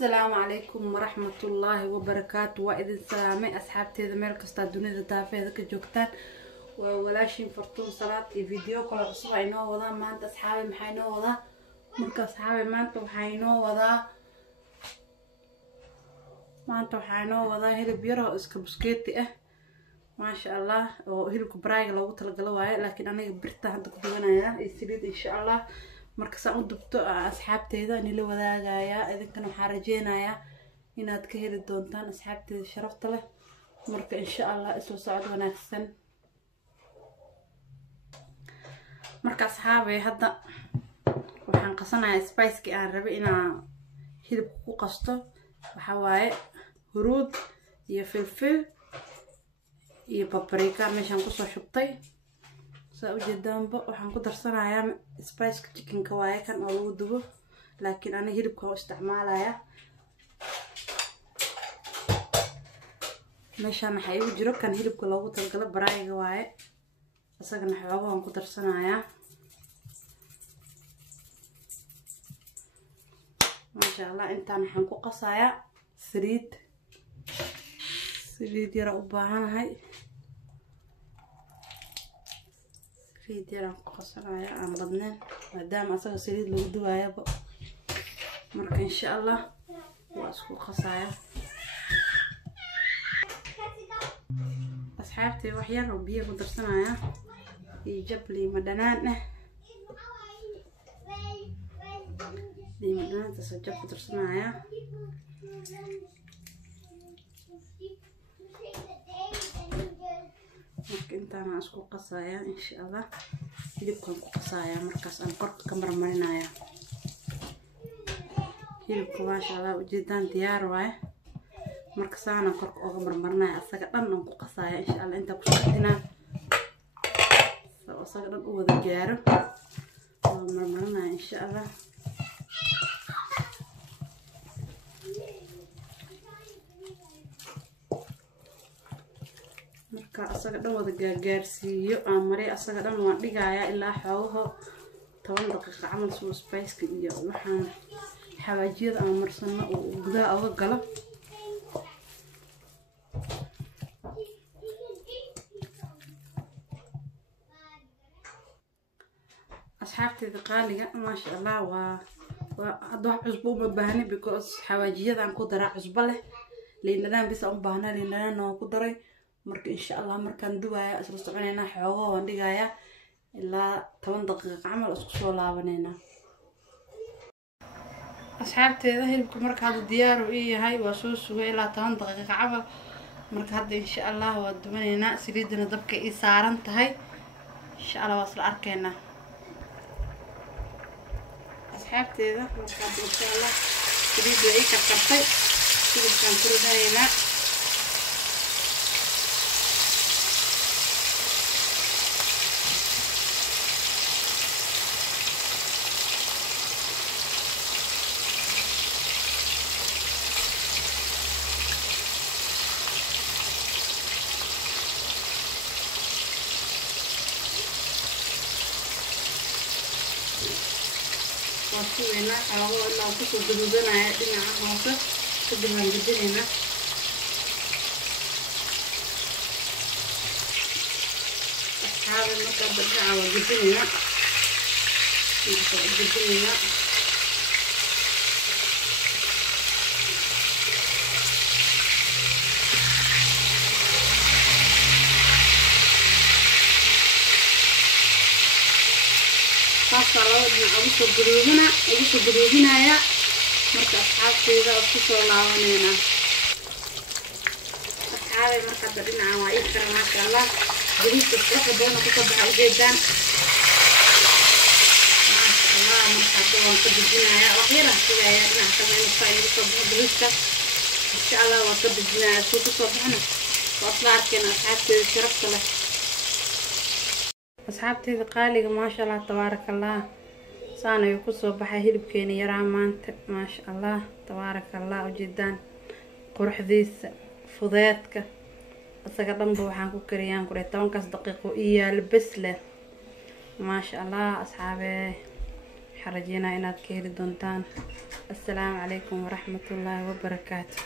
السلام عليكم ورحمة الله وبركاته. وإذن سلامي أصحابتي إذا ميل كستا دونيدا دافيدا كجوجتان ولاشين فرطون صلاة فيديو كل عصر عينو وضا ما أنت أصحابي محينو وضا مركا أصحابي ما أنتو محينو وضا هلب يرى اسكا بسكيتي ما شاء الله وهلبك برايق لو تلقلوا لكن أنا برتا عندك دوانايا يسيبيد إن شاء الله marka aan dubto asxaabteeda in la wadaagaya idinkana waxaan rajeenayaa inaad ka heli doontaan asxaabteeda sharafta leh marka insha Allah isoo socod wanaagsan marka asxaabay hadda waxaan qasanayaa spice-ki aan rabay inaan hilibka ku qasto waxa waaye huruud iyo filfil iyo paprika meeshaan ku soo shubtay ujeedaanba waxaan ku darsanayaa spice chicken ka waaye kan oo lagu dubo laakiin ana hilibka oo isticmaalaya meeshaan waxa igu jiro kan hilibka loogu talgalo barayga waaye asagana xoogo aan ku darsanayaa ma sha Allah intaan waxaan ku qasayaa saliid yar u baahanahay يديران قصرايا عن بدنين مادام أصلا سريد لو دوايا بق مرك إن شاء الله وأسكو قصايا أصحابتي وحيا ربيع ودرسنايا يجيب لي مدنان دي مدنان تسجل ودرسنايا intaan isku qasaya insha Allah hilibkan ku qasaya markaas aan qorka ka marmarinaya hilibka ma sha Allah ujeedaan diyaar waay markaas aan qorka uga marmarinaya asaga dhan aan ku qasaya insha Allah inta ku shaqadina asaga dhan u wada gaaro oo marmarinaya insha Allah marka asaga dhan wada gaarsiiyo aan maray asaga dhan waan dhigayaa ilaa xoogaho 10 daqiiqo camal soo spice-ka iyo waxaan xawaajiyada aan marsano oo gudaha uga galo asxaabteyda qaaliga ma sha Allah waa cusbo uma baahni because xawaajiyada aan ku daraa cusbo leh liinadaan bis aan u baahnaa liinadaan oo ku daray marka insha Allah markaan duwaya isla soconayna xoogo waan dhigaya ilaa 10 daqiiqo camal isku soo laabanayna asxaabteeda hilibku marka hada diyaar u yahay waa soo sugay ilaa 10 daqiiqo camal marka hadda insha Allah waa dubanayna saliidana dabka ay saaran tahay insha Allah waa isla arkeena asxaabteeda marka insha Allah saliidda ay ka kartay sidaan ku ridaynaa وأنا أقول لو كنت بدودنا عندنا عمصة قدمنا جدنا هذا المكان بتاعه جدنا جدنا فصلوا إن أبوس جروبنا يا مركز أصحابي أبوس ولاونينا أصحابي مركز بدنا عوايد ما شاء الله جريت الصلاة بدنا كتب حوجيدان ما شاء الله مركز وانقدنا يا وغيره كذا يا إحنا كمان نصير صبح جريتة إن شاء الله وانقدنا سوق صبحنا وأطلع كنا أصحابي شرفت له أصحابتي قالي ما شاء الله تبارك الله سانا يكسو بحي هلبكيني يرى مانت ما شاء الله تبارك الله جدا قرح ذيس فضيتك أساقدن بوحان كوكريان كوري 10 دقيقة إيا لبس له ما شاء الله أصحابي waxaan rajeynaa inaad ka heli doontaan. Assalaamu calaykum waraxmatullaahi wabarakaatu.